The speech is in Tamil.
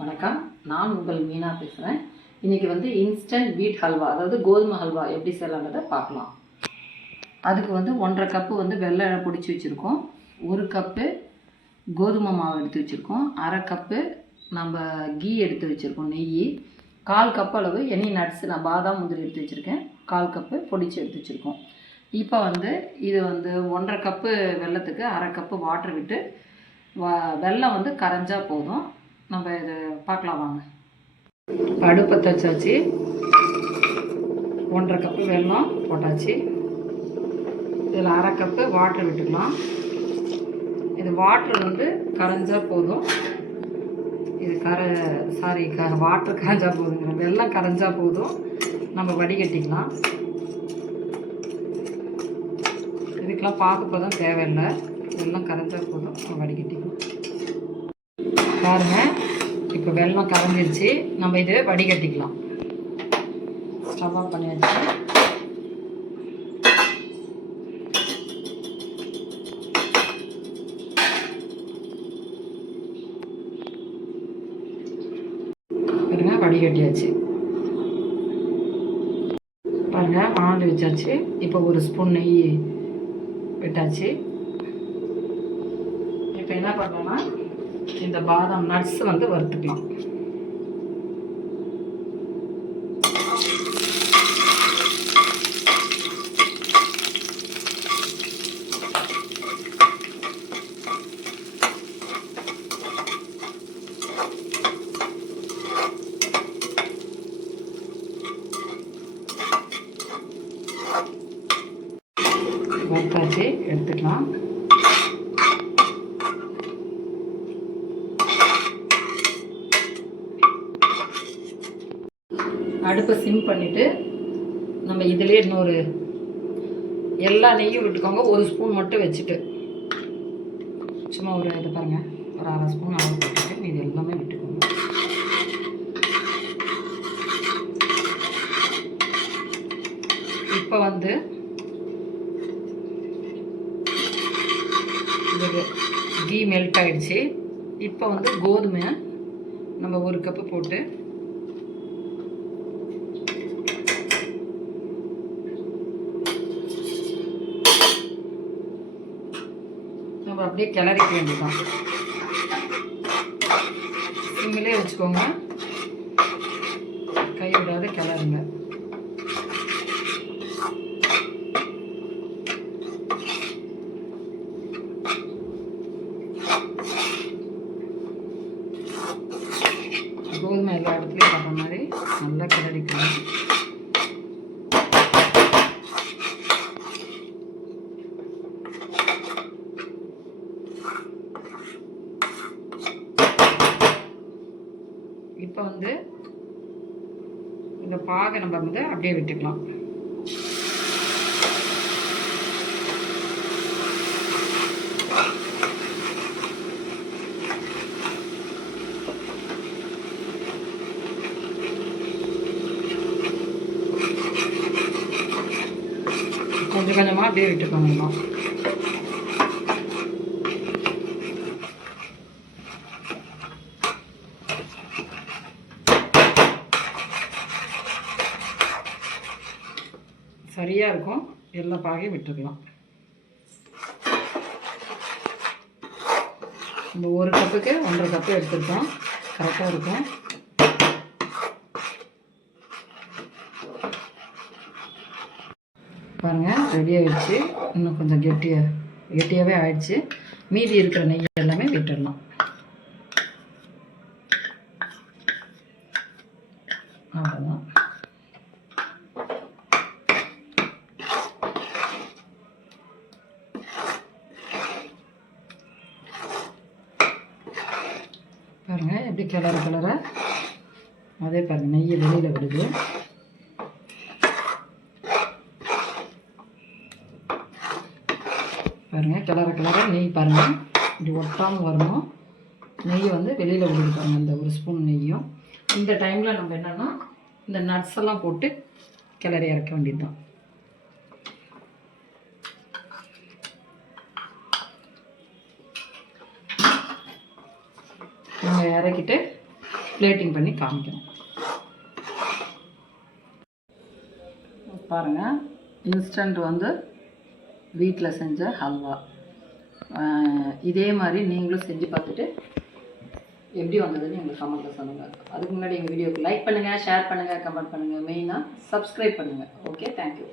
வணக்கம், நான் உங்கள் மீனா பேசுகிறேன். இன்றைக்கி வந்து இன்ஸ்டன்ட் வீட் ஹல்வா, அதாவது கோதுமை ஹல்வா எப்படி செய்யலான்றதை பார்க்கலாம். அதுக்கு வந்து 1.5 கப்பு வந்து வெள்ளை பிடிச்சி வச்சுருக்கோம். 1 கப்பு கோதுமை மாவு எடுத்து வச்சுருக்கோம். 1/2 கப்பு நம்ம கீ எடுத்து வச்சுருக்கோம், நெய். 1/4 கப் அளவு எனி நட்ஸ், நான் பாதாம் முந்திரி எடுத்து வச்சுருக்கேன். 1/4 கப்பு பொடிச்சு எடுத்து வச்சுருக்கோம். இப்போ வந்து இது வந்து 1.5 கப்பு வெல்லத்துக்கு 1/2 கப்பு வாட்டர் விட்டு வெல்லம் வந்து கரைஞ்சால் போதும். நம்ம இதை பார்க்கலாம் வாங்க. அடுப்பை தச்சாச்சு. 1.5 கப்பு வெல்லம் போட்டாச்சு. இதில் 1/2 கப்பு வாட்டர் விட்டுக்கலாம். இது வாட்டர் வந்து கரைஞ்சால் போதும். இது வாட்டர் கரைஞ்சா போதுங்கிற, வெல்லம் கரைஞ்சா போதும். நம்ம வடிகட்டிக்கலாம். இதுக்கெலாம் பாகுப்பதம் தேவையில்லை, வெல்லம் கரைஞ்சா போதும். நம்ம வடிகட்டிக்கலாம். பாருங்கள், இப்போ வெல்லம் கரைஞ்சிருச்சு. நம்ம இதை வடிகட்டிக்கலாம். ஸ்டவ் ஆஃப் பண்ணியாச்சு. பாருங்க, வடிகட்டியாச்சு. பாருங்க, வானல் வச்சாச்சு. இப்போ 1 ஸ்பூன் நெய் விட்டாச்சு. இப்போ என்ன பண்ணோம்னா, இந்த பாதாம் நட்ஸ் வந்து வறுத்துக்கலாம். வறுத்தாச்சு, எடுத்துக்கலாம். அடுப்பை சிம் பண்ணிவிட்டு நம்ம இதிலே இன்னொரு எல்லா நெய்யும் விட்டுக்கோங்க. 1 ஸ்பூன் மட்டும் வச்சுட்டு, சும்மா ஒரு இது பாருங்கள், ஒரு 1/2 ஸ்பூன் அளவு போட்டுட்டு இது எல்லாமே விட்டுக்கோங்க. இப்போ வந்து இது கீ மெல்ட் ஆகிடுச்சு. இப்போ வந்து கோதுமை நம்ம 1 கப்பு போட்டு நம்ம அப்படியே கிளறிக்க வேண்டியதான். சிம்மிலே வச்சுக்கோங்க, கை விடாத கிளறுங்க. கோதுமை எல்லா இடத்துலையும் பார்க்குற மாதிரி நல்லா கிளறிக்கணும். இப்போ வந்து இந்த பாகை நம்ம வந்து அப்படியே விட்டுக்கலாம். கொஞ்சம் கொஞ்சமாக அப்படியே விட்டுக்கோங்க. சரியாக இருக்கும். எல்லா பாகையும் விட்டுக்கலாம். இந்த 1 கப்புக்கு 1.5 கப்பு எடுத்துருக்கோம், கரெக்டாக இருக்கும். பாருங்கள், ரெடி ஆகிடுச்சு. இன்னும் கொஞ்சம் கெட்டியாகவே ஆயிடுச்சு. மீதி இருக்கிற நெய் எல்லாமே விட்டுடலாம். அவ்வளோதான். பாருங்கள், எப்படி கிளற அதே பாருங்கள், நெய்யை வெளியில் விடுது. பாருங்கள், கிளற நெய் பாருங்கள் இப்படி ஒட்டாமல் வரணும். நெய் வந்து வெளியில் விடுது பாருங்கள், இந்த 1 ஸ்பூன் நெய்யும். இந்த டைமில் நம்ம என்னென்னா, இந்த நட்ஸ் எல்லாம் போட்டு கிளறி இறக்க வேண்டியது தான். நம்ம இறக்கிட்டு பிளேட்டிங் பண்ணி காமிக்கிறோம். பாருங்கள், இன்ஸ்டன்ட் வந்து வீட்டில் செஞ்ச ஹல்வா. இதே மாதிரி நீங்களும் செஞ்சு பார்த்துட்டு எப்படி வந்ததுன்னு எங்களுக்கு கமெண்ட்டில் சொல்லுங்கள். அதுக்கு முன்னாடி எங்கள் வீடியோக்கு லைக் பண்ணுங்கள், ஷேர் பண்ணுங்கள், கமெண்ட் பண்ணுங்கள், மெயினாக சப்ஸ்கிரைப் பண்ணுங்கள். Okay, thank you.